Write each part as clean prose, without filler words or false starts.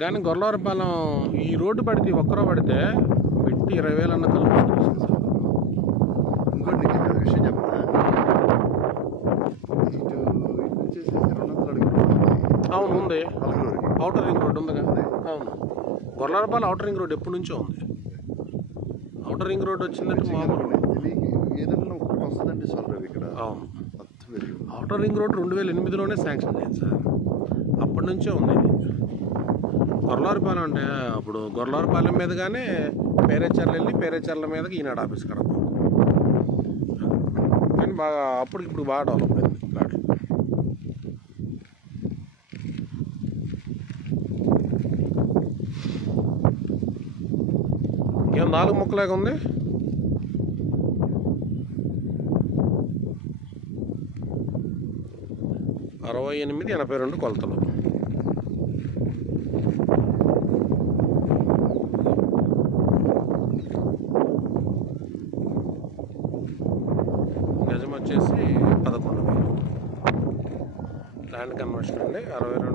కానీ గొల్లవారిపాలెం ఈ రోడ్డు పడితే ఒక్కరో పడితే పెట్టి 20,000 అన్న కలుపుతుంది సార్. ఇంకోటి నీకు విషయం చెప్తా, ఇటు వచ్చేసి 200 అడుగులు అవును ఉంది. పలకలూరికి అవుటర్ రింగ్ రోడ్ ఉంది కదా. అవును, గొల్లవారిపాలెం అవుటర్ రింగ్ రోడ్ ఎప్పటి నుంచో ఉంది. అవుటర్ రింగ్ రోడ్ వచ్చిందంటే మామూలు ఏదైనా ఒకటి వస్తుందంటే సార్ ఇక్కడ. అవును, అవుటర్ రింగ్ రోడ్ 2008లోనే శాంక్షన్ అయింది సార్. అప్పటి నుంచే ఉంది ఇది. గొల్లవారిపాలెం అంటే అప్పుడు గొల్లవారిపాలెం మీదగానే పేరేచర్ల వెళ్ళి పేరేచర్ల మీదకి ఈనాడు ఆఫీస్ కడప. కానీ బాగా అప్పటికి ఇప్పుడు బాగా డెవలప్ అయింది ప్లాట్లు. ఏం 4 ముక్కలాగా ఉంది. $68, $82 కొలతలు. గజం వచ్చేసి 11,000. ల్యాండ్ కన్వర్షన్ అండి 68,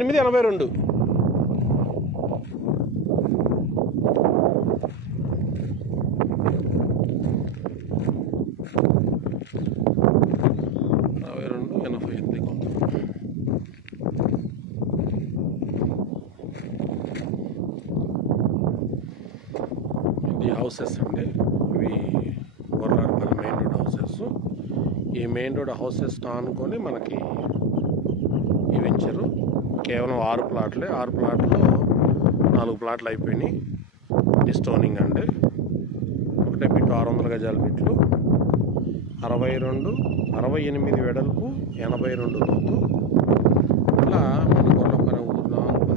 82. ఇది హౌసెస్ అండి, ఇవి గొల్లవారిపాలెం మెయిన్ రోడ్ హౌసెస్. ఈ మెయిన్ రోడ్ హౌసెస్ ఆనుకొని మనకి ఈ వెంచరు కేవలం 6 ప్లాట్లే. 6 ప్లాట్లో 4 ప్లాట్లు అయిపోయినాయి. స్టోనింగ్ అండి. ఒకటే బిట్టు 600 గజాల బిట్లు, 62, 68 వెడల్పు, 82 లోతు. ఇలా మన గొల్లవారిపాలెం ఊరిలో ఉంటుంది.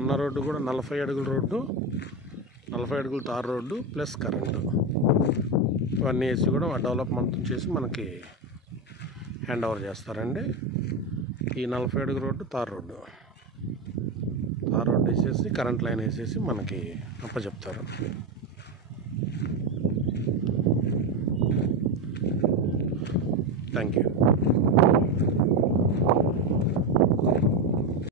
ఉన్న రోడ్డు కూడా 40 అడుగుల రోడ్డు, 40 అడుగుల తార్ రోడ్డు ప్లస్ కరెంటు ఇవన్నీ వేసి కూడా డెవలప్మెంట్ చేసి మనకి హ్యాండ్ ఓవర్ చేస్తారండి. ఈ 40 అడుగుల రోడ్డు తార్ రోడ్డు వేసేసి కరెంట్ లైన్ వేసేసి మనకి అప్పచెప్తారు. Thank you.